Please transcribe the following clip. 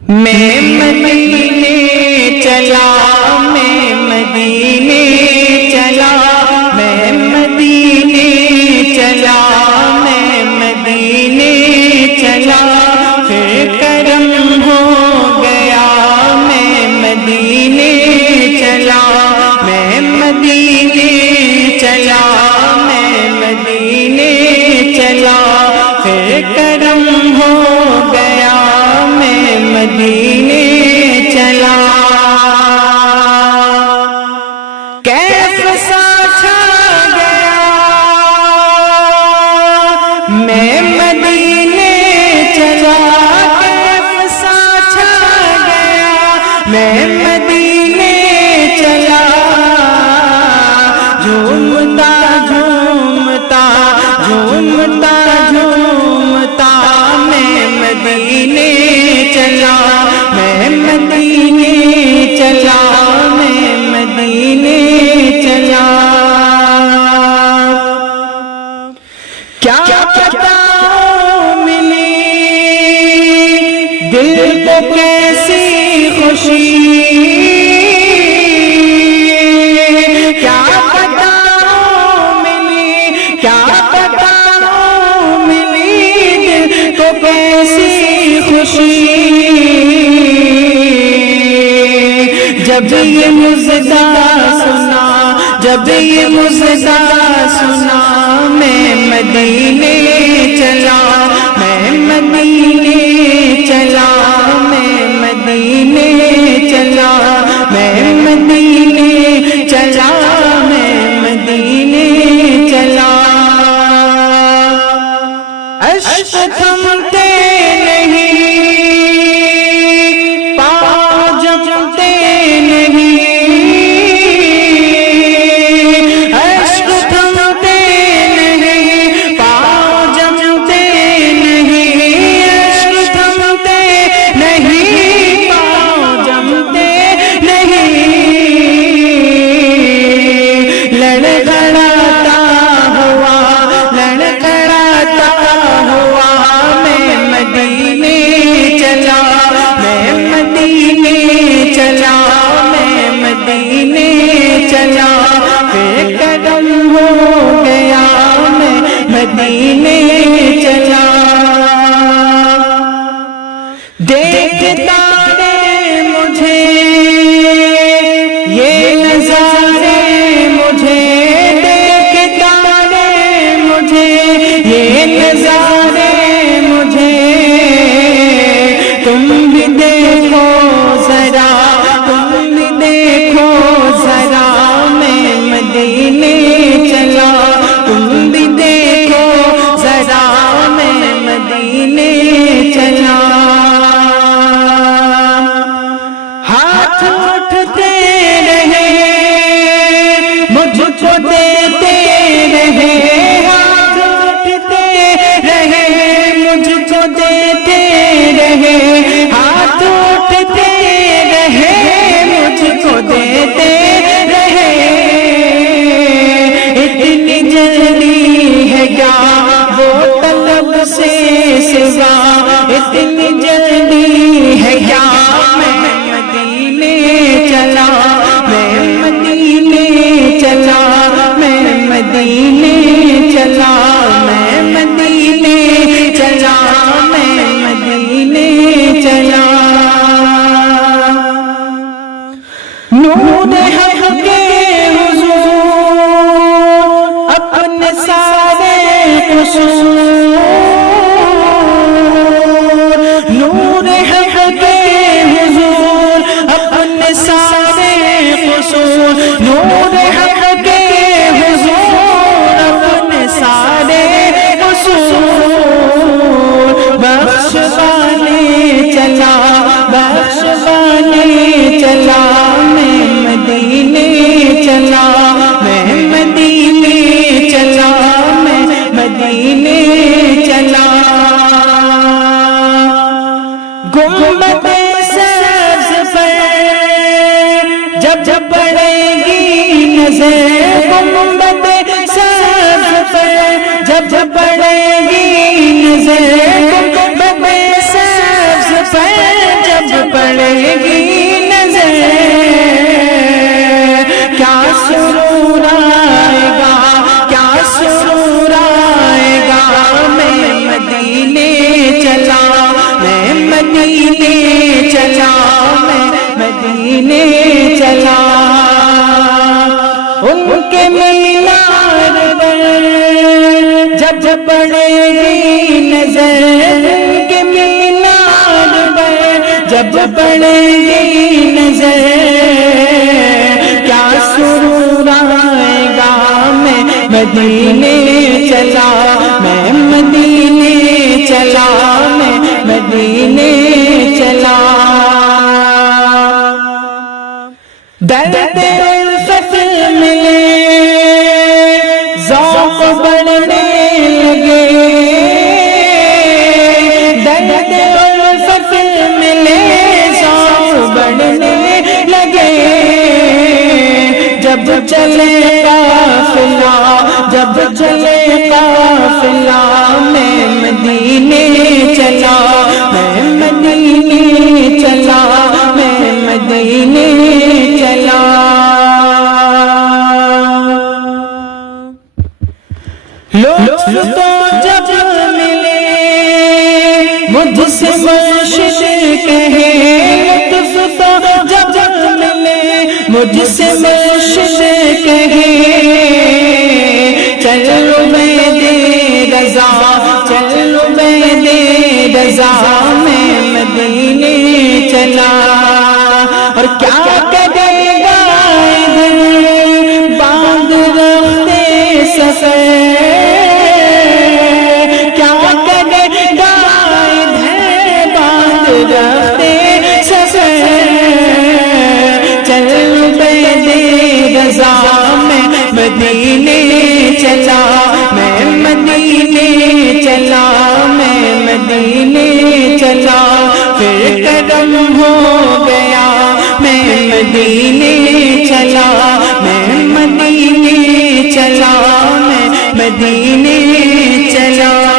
میں مدینے چلا، میں مدینے چلا، میں مدینے چلا، میں مدینے چلا، پھر کرم ہو گیا، میں مدینے چلا، میں مدینے چلا، میں مدینے چلا، پھر کرم ہو گیا، میں مدینے چلا۔ کیف سا چھا گیا، میں مدینے چلا، کیف سا چھا گیا، میں مدینے چلا، جھومتا جھومتا جھومتا جھومتا میں مدینے چلا، میں مدینے چلا، میں مدینے چلا۔ کیا پتہ ملی دل کو کیسی خوشی، کیا پتہ ملی، کیا پتہ ملی دل کو کیسی خوشی، جب یہ مژدہ سنا، جب یہ مژدہ سنا، میں مدینے چلا، میں مدینے چلا، میں مدینے چلا، میں مدینے چلا، میں مدینے چلا۔ اشک تھمتے نہیں، پاؤں جمتے نہیں، اشک تھمتے نہیں، پاؤں جمتے نہیں، اشک تھمتے نہیں، پاؤں جمتے نہیں، لڑکھڑاتا ہوا، لڑکھڑاتا ہوا، میں مدینے چلا، میں مدینے چلا، میں مدینے چلا، پھر قدم ہو گیا، میں مدینے چلا۔ دیکھتا رے مجھے یہ نظارے، مجھے دیکھتا رے مجھے یہ نظارے، مجھے تم بھی دیکھو ذرا، تم بھی دیکھو ذرا، میں مدینے چلا، تم بھی دیکھو ذرا، میں مدینے چلا۔ ہاتھ اٹھتے رہے، مجھ کو دیتے رہے، ہاتھ اٹھتے رہے، مجھ کو دیتے رہے، ہاتھ اٹھتے رہے، مجھ کو دیتے رہے، اتنی جلدی ہے کیا وہ طلب سے سوا، اتنی جلدی ہے کیا، میں مدینے چلا، میں مدینے چلا، میں مدینے چلا، میں مدینے چلا، میں مدینے چلا۔ نور حق کے حضور اپنے سارے قصور، نور حق کے حضور اپنے سارے قصور، نور حق کے حضور اپنے سارے قصور، بخشوانے چلا، بخشوانے چلا، میں مدینے چلا، میں مدینے چلا، میں مدینے چلا۔ گنبد سبز پر جب جب پڑے گی نظر، گنبد سبز پر جب جب پڑے گی نظر، گنبد سبز پر جب پڑے گی نظر کیا سرور آئے گا، کیا سرور آئے گا۔ میں مدینے چلا، میں مدینے چلا، میں مدینے چلا۔ ان کے مینار پر جب پڑے گی نظر، ان کے مینار پر جب پڑے گی نظر کیا سرور آئے گا۔ میں مدینے چلا، میں مدینے چلا، میں مدینے چلا۔ درد الفت ملے ذوق بڑھنے لگے، درد الفت ملے ذوق بڑھنے لگے۔ جب چلے قافلہ، جب چلے قافلہ، میں مدینے چلا، میں مدینے چلا، میں مدینے چلا۔ لطف تو جب ملے مجھ سے مرشد کہے، لطف تو جب ملے مجھ سے مرشد کہے، چلو میں دے رضا، چلو میں دے رضا، میں مدینے چلا۔ اور کیا کرے گا ادھر باندھ رکھتے سفر، کیا کرے گا ادھر باندھ رکھتے سفر، چلو میں دے رضا، میں مدینے چلا، میں مدینے چلا، میں مدینے چلا۔ پھر قدم ہو گیا، میں مدینے چلا، میں مدینے چلا، میں مدینے چلا۔